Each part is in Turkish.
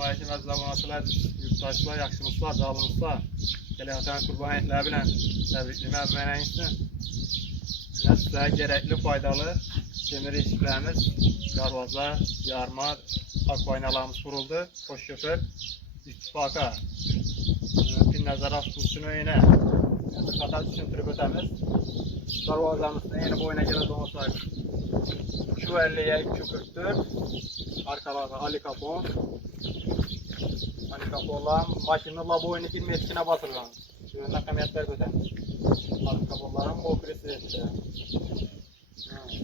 namayiş və zamanatlar, yurttaşlar, yaxşımızlar, calımızlar, gələyətən qurban etlər bilən təbriklimə mənə insin. Sizə gərəkli, faydalı demir eşiklərimiz, darvaza, yarma, akvaynalarımız kuruldu. Xoş şoför, ittifaka, bir nəzarət kursun öyünə, qatar düşündürüb ötəmiz. Darvazamızın yeni boyuna gələ olsaq, 250'ye 244, arkalarda Ali Kapon. Ali Kaponlar maşının laboyunu 20 metrine batırılan. Şöyle kamyonetler ötəmiz. Ali Kaponların bol presiyeti.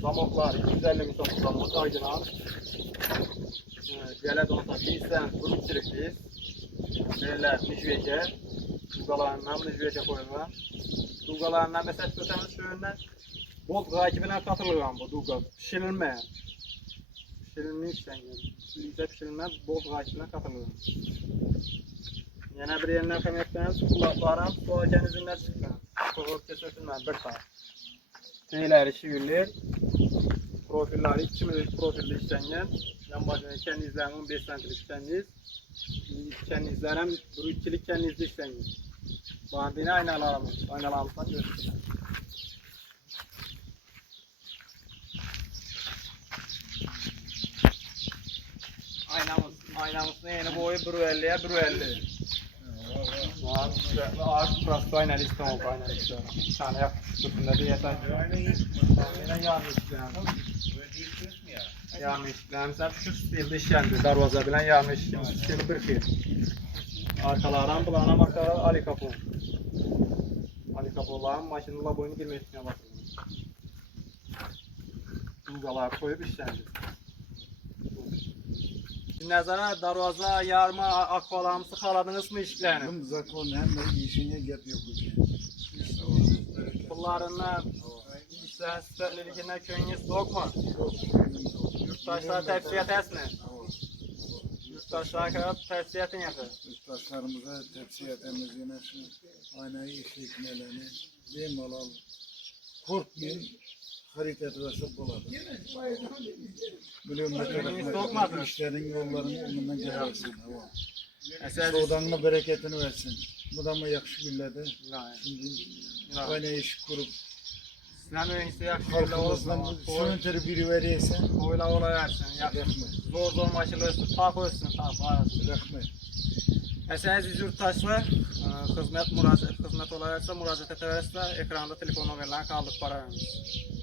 Zamoklar 250 misal zamok aydınlar. Gələ olsaq, bizdən kurumçilikliyiz. Belirlər nijveke, dugalarından nijveke koyulur. Dugalarından mesela ötəmiz şöyle bol qayki bilen katılırlar bu duga. Pişirilməyən. Pişirilmiş yüzde pişirilmez bol qayki bilen katılırlar. Yine bir yerine kamyonetlerimiz kulaklarım su ağacınızından çıkıyor. Soğuk kesilmez bir saat. Teyler işi yürür. Profilleri 2 profilli işlengen. Yan başına kendinizlerin 15 santimlik işlengiz. Kendinizlerin bu ikilik kendinizli işlengiz. Bandine aynalarımızdan göstereceğiz. Aynamızın yeni boyu 1.50'ye 1.50. Ağaç burası aynalı İstanbul aynalı istiyorum. Bir tane yaklaşık tutunda bir yeter. Yine yarım işleyen. Yarım işleyen. Mesela şu stilde işlendi. Darvaza bilen yarım işleyen. Stilini bir kıyım. Arkalardan bulana bakar Ali Kapon. Ali Kaponların maşınla boyunu girmek için bakıyor. Dugalar koyup işlendi. Nəzərə darvaza, yarma, akvalarımızı xaladınız mı işlərini? Bunun zakon hem de işine gep yok. Bunlarından işlərin sifətliliyindən köyünüz yok mu? Yurttaşlar təvsiyə etəsini? Yurttaşlar kadar təvsiyə etin yapır. Yurttaşlarımıza tepsiye etmemiz yine şu aynayı işletmelerini bemalal korkmayın. Harita etmesi buladı. Biliyorum ne işlerin yollarını onunla gelirsin. Soğudanına bereketini versin. Bu da mı yakışı gülledi. Şimdi aynı iş kurup Sizden öğrencisi yaxşı halkımızdan sönünteri biri verirse oyla versin. Zor maşılı tak olsun. Rahmet. Əziz yurttaşlar, xizmət olarsa müraciət etələrsə, ekranda telefon nömrələrini qaldırıb para veriniz.